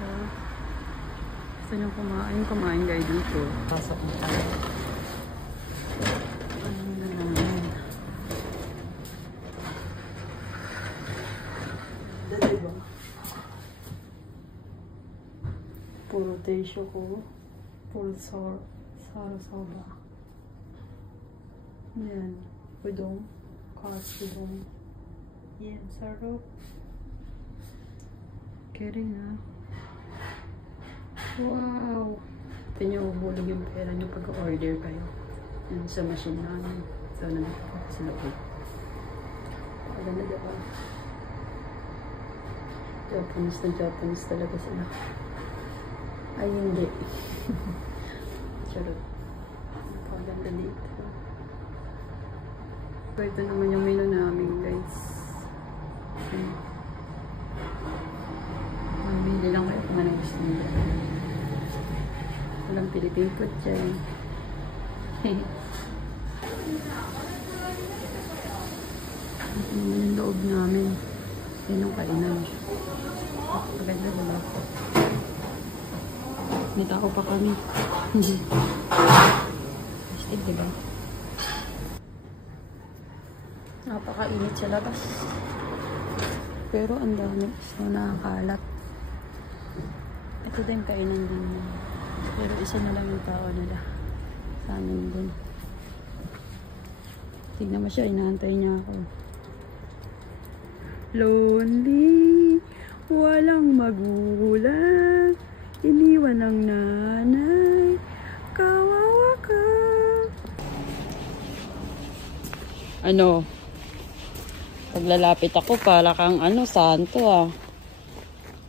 siya. Gusto nyo kumain guys dito. Pasok mo tayo. Puro tissue ko. Puro sara-sara. Yan. Udong. Udong. Yan. Sarap. Keri na. Wow! Ito nyo, ubulog yung pera nyo pag-order kayo. Yan sa machine namin. So, nandito ko sila po. Paganda diba? Japanese talaga sila. Ay, hindi. Charot. Paganda dito. So, ito naman yung menu namin, guys. Mamili lang kayo kung anong gusto nyo. Walang Philippine food dyan. Ito naman yung loob namin. Yan yung kainan. Maganda diba? May tao pa kami. Astig diba? Napakainit sa labas. Pero ang dami. So nakakalat. Ito din kainan din. Pero isa na lang yung tao nila. Sa amin din. Tignan mo siya. Inaantay niya ako. Lonely. Walang magulang. Iniwan ng nanay. Kawawa ka. Ano? Paglalapit ako para kang santo ah.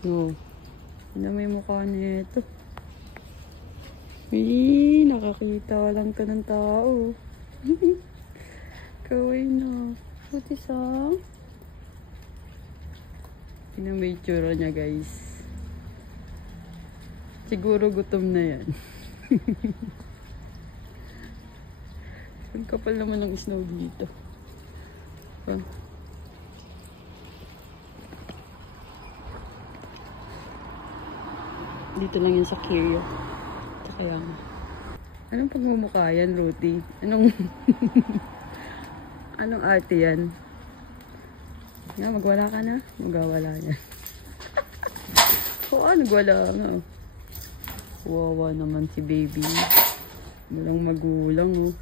No. Ano may mukha nito? Nakakita lang ka ng tao. Kaway na. Buti sa. Tingnan mo yung itsura niya guys. Siguro gutom na yan. Ang kapal naman ng snow dito. Dito lang yan sa Kirio. Kaya anong pagmumukha yan, Ruthie? Anong arte yan? Magwala ka na? Magwala yan. Oo, nagwala nga. Wawa naman si baby. Walang magulang oh.